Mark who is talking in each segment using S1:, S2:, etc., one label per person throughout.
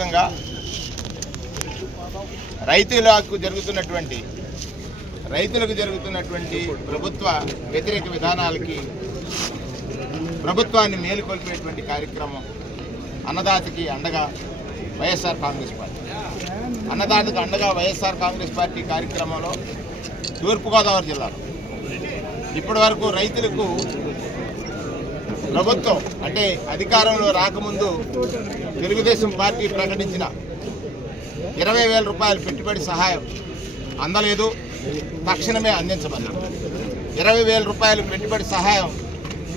S1: వ్యాప్తంగా రైతులకు జరుగుతున్నటువంటి రైతులకు జరుగుతున్నటువంటి ప్రభుత్వ వ్యతిరేక విధానాలకి ప్రభుత్వాన్ని మేలుకొల్పేటువంటి కార్యక్రమం అన్నదాతకి అండగా వైఎస్ఆర్ కాంగ్రెస్ పార్టీ. అన్నదాతకు అండగా వైఎస్ఆర్ కాంగ్రెస్ పార్టీ కార్యక్రమంలో తూర్పుగోదావరి జిల్లాలో ఇప్పటి వరకు రైతులకు ప్రభుత్వం అంటే అధికారంలో రాకముందు తెలుగుదేశం పార్టీ ప్రకటించిన ఇరవై వేల రూపాయల పెట్టుబడి సహాయం అందలేదు తక్షణమే అందించమన్నారు ఇరవై వేల రూపాయల పెట్టుబడి సహాయం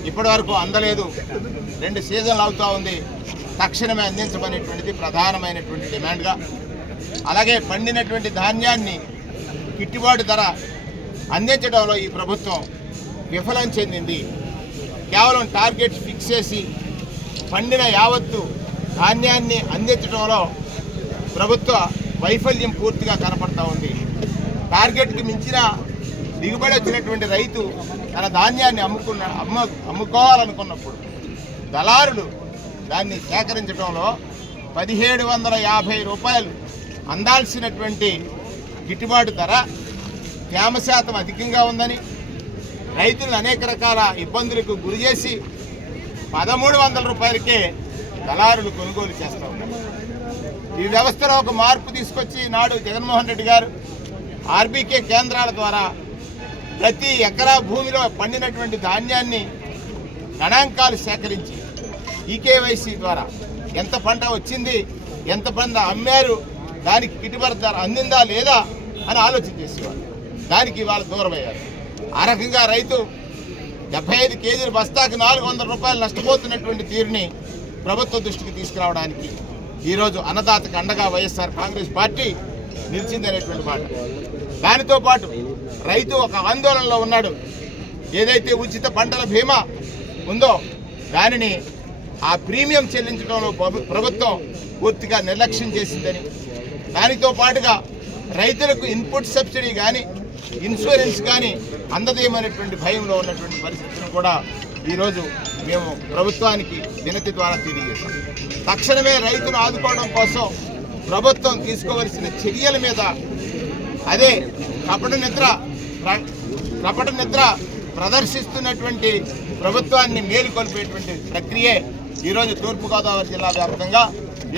S1: ఇప్పటి వరకు అందలేదు రెండు సీజన్లు అవుతూ ఉంది తక్షణమే అందించమనేటువంటిది ప్రధానమైనటువంటి డిమాండ్గా. అలాగే పండినటువంటి ధాన్యాన్ని గిట్టుబాటు ధర అందించడంలో ఈ ప్రభుత్వం విఫలం చెందింది. కేవలం టార్గెట్ ఫిక్స్ చేసి పండిన యావత్తు ధాన్యాన్ని అందించడంలో ప్రభుత్వ వైఫల్యం పూర్తిగా కనపడతా ఉంది. టార్గెట్కి మించిన దిగుబడి వచ్చినటువంటి రైతు తన ధాన్యాన్ని అమ్ముకున్న అమ్మ అమ్ముకోవాలనుకున్నప్పుడు దళారులు దాన్ని సేకరించడంలో పదిహేడు వందల యాభై రూపాయలు అందాల్సినటువంటి గిట్టుబాటు ధర తేమ శాతం అధికంగా ఉందని రైతులను అనేక రకాల ఇబ్బందులకు గురి చేసి పదమూడు వందల రూపాయలకే దళారులు కొనుగోలు చేస్తూ ఉన్నారు. ఈ వ్యవస్థలో ఒక మార్పు తీసుకొచ్చి నాడు జగన్మోహన్ రెడ్డి గారు ఆర్బీకే కేంద్రాల ద్వారా ప్రతి ఎకరా భూమిలో పండినటువంటి ధాన్యాన్ని గణాంకాలు సేకరించి ఈకేవైసీ ద్వారా ఎంత పంట వచ్చింది ఎంత పంట అమ్మారు దానికి గిట్టుబాటు ధర అందిందా లేదా అని ఆలోచన చేసేవారు దానికి ఇవాళ దూరమయ్యారు. ఆ రకంగా రైతు డెబ్బై ఐదు కేజీల బస్తాకి నాలుగు వందల రూపాయలు నష్టపోతున్నటువంటి తీరుని ప్రభుత్వ దృష్టికి తీసుకురావడానికి ఈరోజు అన్నదాతకు అండగా వైఎస్ఆర్ కాంగ్రెస్ పార్టీ నిలిచిందనేటువంటి మాట. దానితో పాటు రైతు ఒక ఆందోళనలో ఉన్నాడు. ఏదైతే ఉచిత పంటల బీమా ఉందో దానిని ఆ ప్రీమియం చెల్లించడంలో ప్రభుత్వం పూర్తిగా నిర్లక్ష్యం చేసిందని. దానితో పాటుగా రైతులకు ఇన్పుట్ సబ్సిడీ కానీ ఇన్సూరెన్స్ కానీ అందదేమనేటువంటి భయంలో ఉన్నటువంటి పరిస్థితిని కూడా ఈరోజు మేము ప్రభుత్వానికి వినతి ద్వారా తెలియజేశాం. తక్షణమే రైతును ఆదుకోవడం కోసం ప్రభుత్వం తీసుకోవలసిన చర్యల మీద అదే కపట నిద్ర కపట నిద్ర ప్రదర్శిస్తున్నటువంటి ప్రభుత్వాన్ని మేలుకొల్పేటువంటి ప్రక్రియే ఈరోజు తూర్పుగోదావరి జిల్లా వ్యాప్తంగా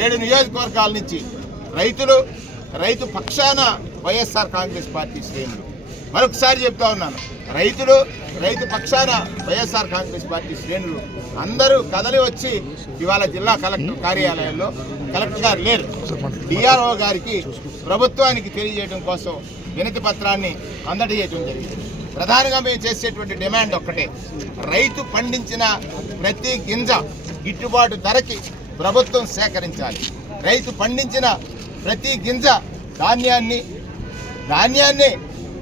S1: ఏడు నియోజకవర్గాల నుంచి రైతులు రైతు పక్షాన వైఎస్ఆర్ కాంగ్రెస్ పార్టీ శ్రేణులు. మరొకసారి చెప్తా ఉన్నాను. రైతులు రైతు పక్షాన వైఎస్ఆర్ కాంగ్రెస్ పార్టీ శ్రేణులు అందరూ కదలి వచ్చి ఇవాళ జిల్లా కలెక్టర్ కార్యాలయంలో కలెక్టర్ గారు లేరు. డిఆర్ఓ గారికి ప్రభుత్వానికి తెలియజేయడం కోసం వినతి పత్రాన్ని అందజేయడం జరిగింది. ప్రధానంగా మేము చేసేటువంటి డిమాండ్ ఒక్కటే. రైతు పండించిన ప్రతి గింజ గిట్టుబాటు ధరకి ప్రభుత్వం సేకరించాలి. రైతు పండించిన ప్రతి గింజ ధాన్యాన్ని ధాన్యాన్ని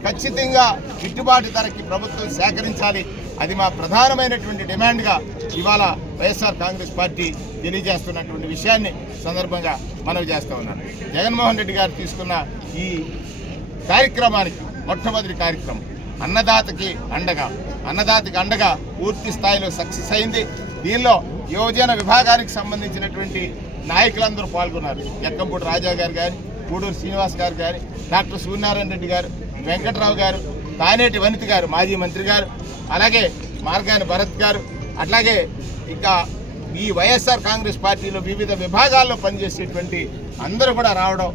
S1: ఖచ్చితంగా గిట్టుబాటు ధరకి ప్రభుత్వం సేకరించాలి. అది మా ప్రధానమైనటువంటి డిమాండ్గా ఇవాళ వైఎస్ఆర్ కాంగ్రెస్ పార్టీ తెలియజేస్తున్నటువంటి విషయాన్ని సందర్భంగా మనవి చేస్తూ ఉన్నాను. జగన్మోహన్ రెడ్డి గారు తీసుకున్న ఈ కార్యక్రమానికి మొట్టమొదటి కార్యక్రమం అన్నదాతకి అండగా అన్నదాతకి అండగా పూర్తి స్థాయిలో సక్సెస్ అయింది. దీనిలో యువజన విభాగానికి సంబంధించినటువంటి నాయకులందరూ పాల్గొన్నారు. ఎక్కంపూడి రాజా గారు కానీ గూడూరు శ్రీనివాస్ గారు గారు డాక్టర్ సూర్యనారాయణ రెడ్డి గారు వెంకట్రావు గారు తానేటి వనిత గారు మాజీ మంత్రి గారు అలాగే మార్గాని భరత్ గారు అట్లాగే ఇంకా ఈ వైఎస్ఆర్ కాంగ్రెస్ పార్టీలో వివిధ విభాగాల్లో పనిచేసేటువంటి అందరూ కూడా రావడం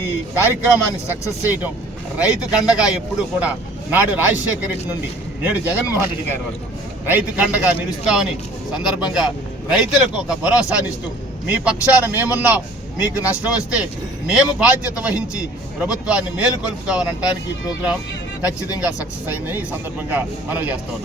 S1: ఈ కార్యక్రమాన్ని సక్సెస్ చేయడం రైతు కండగా ఎప్పుడూ కూడా నాడు రాజశేఖర రెడ్డి నుండి నేడు జగన్మోహన్ రెడ్డి గారి వరకు రైతు కండగా నిలుస్తామని సందర్భంగా రైతులకు ఒక భరోసానిస్తూ మీ పక్షాన మేమున్నాం మీకు నష్టం వస్తే మేము బాధ్యత వహించి ప్రభుత్వాన్ని మేలుకొల్పుతామని అనడానికి ఈ ప్రోగ్రాం ఖచ్చితంగా సక్సెస్ అయిందని ఈ సందర్భంగా మనం చేస్తాం